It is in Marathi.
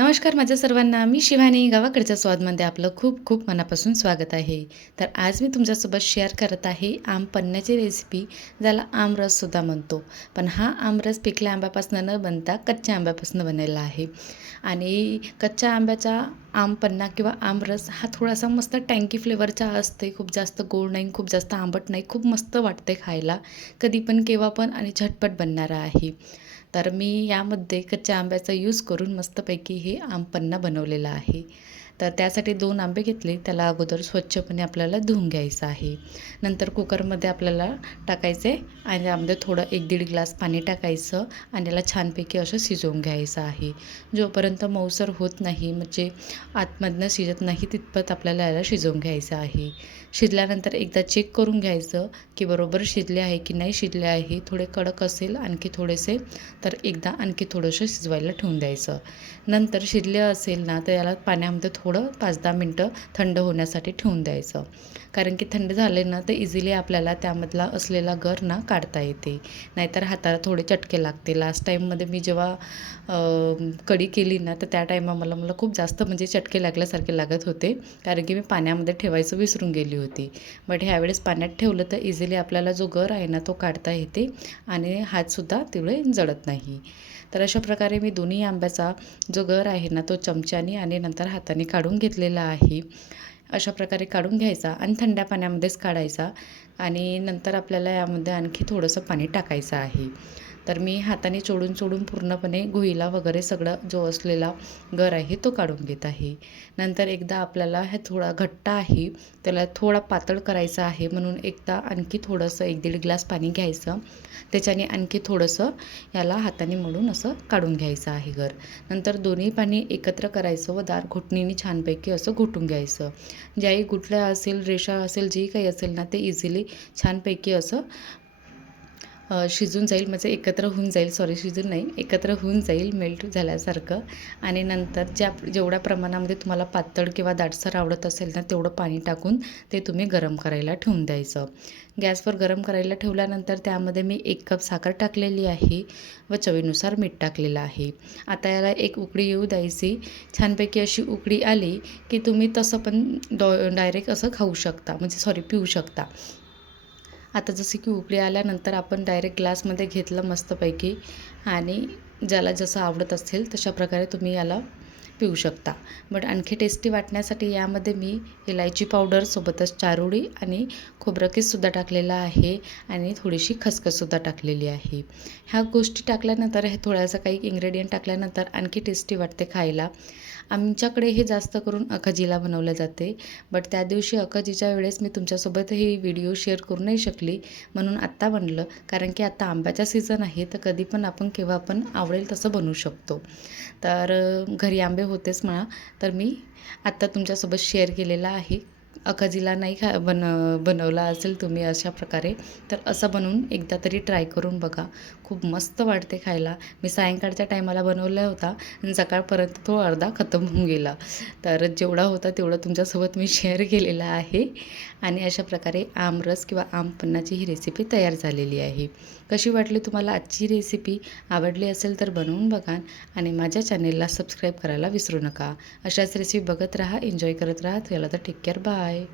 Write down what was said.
नमस्कार माझ्या सर्वांना. मी शिवानी. गावाकडच्या स्वादमध्ये आपलं खूप खूप मनापासून स्वागत आहे. तर आज मी तुमच्यासोबत शेअर करत आहे आमपन्नाची रेसिपी, ज्याला आमरससुद्धा म्हणतो. पण हा आमरस पिकल्या आंब्यापासून न बनता कच्च्या आंब्यापासून बनलेला आहे. आणि कच्च्या आंब्याचा आमपन्ना किंवा आमरस हा थोडासा मस्त टँकी फ्लेवरचा असते. खूप जास्त गोड नाही, खूप जास्त आंबट नाही. खूप मस्त वाटते खायला. कधी पण, केव्हा पण आणि झटपट बनणारा आहे. तर मी यामध्ये कच्च्या आंब्याचा यूज करून मस्तपैकी हे आमपन्ना बनवलेला आहे. तर त्यासाठी 2 आंबे घेतले. त्याला अगोदर स्वच्छपणे आपल्याला धुवून घ्यायचं आहे. नंतर कुकरमध्ये आपल्याला टाकायचे आणि यामध्ये थोडं 1-1.5 ग्लास पाणी टाकायचं आणि याला छानपैकी असं शिजवून घ्यायचं आहे. जोपर्यंत मऊसर होत नाही, म्हणजे आतमधनं शिजत नाही, तितपत आपल्याला याला शिजवून घ्यायचं आहे. शिजल्यानंतर एकदा चेक करून घ्यायचं की बरोबर शिजले आहे की नाही शिजले आहे. थोडे कडक असेल आणखी थोडेसे, तर एकदा आणखी थोडंसं शिजवायला ठेवून द्यायचं. नंतर शिजले असेल ना, तर याला पाण्यामध्ये थोडं 5-10 मिनटं थंड होण्यासाठी ठेवून द्यायचं. कारण की थंड झाले ना, तर इझिली आपल्याला त्यामधला असलेला गर ना काढता येते. नाहीतर हाताला थोडे चटके लागते. लास्ट टाईममध्ये मी जेव्हा कढी केली ना, तर त्या टाईमाला मला खूप जास्त म्हणजे चटके लागल्यासारखे लागत होते. कारण की मी पाण्यामध्ये ठेवायचं विसरून गेली होती. बट ह्यावेळेस पाण्यात ठेवलं तर इझिली आपल्याला जो गर आहे ना, तो काढता येते आणि हातसुद्धा तेवढे जळत नाही. तर अशा प्रकारे मी दोन्ही आंब्याचा जो गर आहे ना, तो चमच्याने आणि नंतर हाताने काढून घेतलेला आहे. अशा प्रकारे काढून घ्यायचा आणि थंड्या पाण्यामध्येच काढायचा आणि नंतर आपल्याला यामध्ये आणखी थोडंसं पाणी टाकायचं आहे. तर मी हाताने चोडून पूर्णपणे गुळीला वगैरे सगळं जो असलेला गर आहे तो काढून घेत आहे. नंतर एकदा आपल्याला हे थोडा घट्ट आहे, त्याला थोडा पातळ करायचा आहे, म्हणून एकदा आणखी थोडंसं 1-1.5 ग्लास पाणी घ्यायचं. त्याच्याने आणखी थोडंसं याला हाताने मळून असं काढून घ्यायचं आहे गर. नंतर दोन्ही पाणी एकत्र करायचं व दार घोटणीने छानपैकी असं घोटून घ्यायचं. ज्याही गुठल्या असेल, रेषा असेल, जे काही असेल ना, ते इझिली छानपैकी असं शिजून जाईल, म्हणजे एकत्र होऊन जाईल. शिजून नाही, एकत्र होऊन जाईल मेल्ट झाल्यासारखं. आणि नंतर जेवढ्या प्रमाणामध्ये तुम्हाला पातळ किंवा दाटसर आवडत असेल ना, तेवढं पाणी टाकून ते तुम्ही गरम करायला ठेवून द्यायचं. गॅसवर गरम करायला ठेवल्यानंतर त्यामध्ये मी 1 कप साखर टाकलेली आहे व चवीनुसार मीठ टाकलेलं आहे. आता याला एक उकळी येऊ द्यायची. छानपैकी अशी उकळी आली की तुम्ही तसं पण डायरेक्ट असं खाऊ शकता, म्हणजे पिऊ शकता. आता जसे की उकळी आल्यानंतर आपण डायरेक्ट ग्लासमध्ये घेतलं मस्तपैकी आणि ज्याला जसं आवडत असेल तशा प्रकारे तुम्ही याला पिऊ शकता. बट आणखी टेस्टी वाटण्यासाठी यामध्ये मी इलायची पावडर, सोबतच चारोळी आणि खोबरं कीससुद्धा टाकलेलं आहे आणि थोडीशी खसखससुद्धा टाकलेली आहे. ह्या गोष्टी टाकल्यानंतर, हे थोडासा काही इन्ग्रेडियंट टाकल्यानंतर आणखी टेस्टी वाटते खायला. आमच्याकडे हे जास्त करून अखजीला बनवले जाते. बट त्या दिवशी अखजीच्या वेळेस मी तुमच्यासोबत ही व्हिडिओ शेअर करू नाही शकली, म्हणून आत्ता बनलं. कारण की आता आंब्याचा सीझन आहे, तर कधी पण आपण केव्हा पण आवडेल तसं बनवू शकतो. तर घरी आंबे होतेच म्हणा, तर मी आत्ता तुमच्यासोबत शेअर केलेला आहे. अखजीला नाही बनवला असेल तुम्ही अशा प्रकारे, तर असं बनवून एकदा तरी ट्राय करून बघा. खूप मस्त वाटते खायला. मी सायंकाळच्या टायमाला बनवला होता आणि सकाळपर्यंत तो अर्धा खतम होऊन गेला. तर जेवढा होता तेवढं तुमच्यासोबत मी शेअर केलेला आहे. आणि अशा प्रकारे आमरस किंवा आमपन्नाची ही रेसिपी तयार झालेली आहे. कशी वाटली तुम्हाला आजची रेसिपी? आवडली असेल तर बनवून बघा आणि माझ्या चॅनेलला सबस्क्राईब करायला विसरू नका. अशाच रेसिपी बघत राहा, एन्जॉय करत राहा. चला तर टेक केअर, बाय.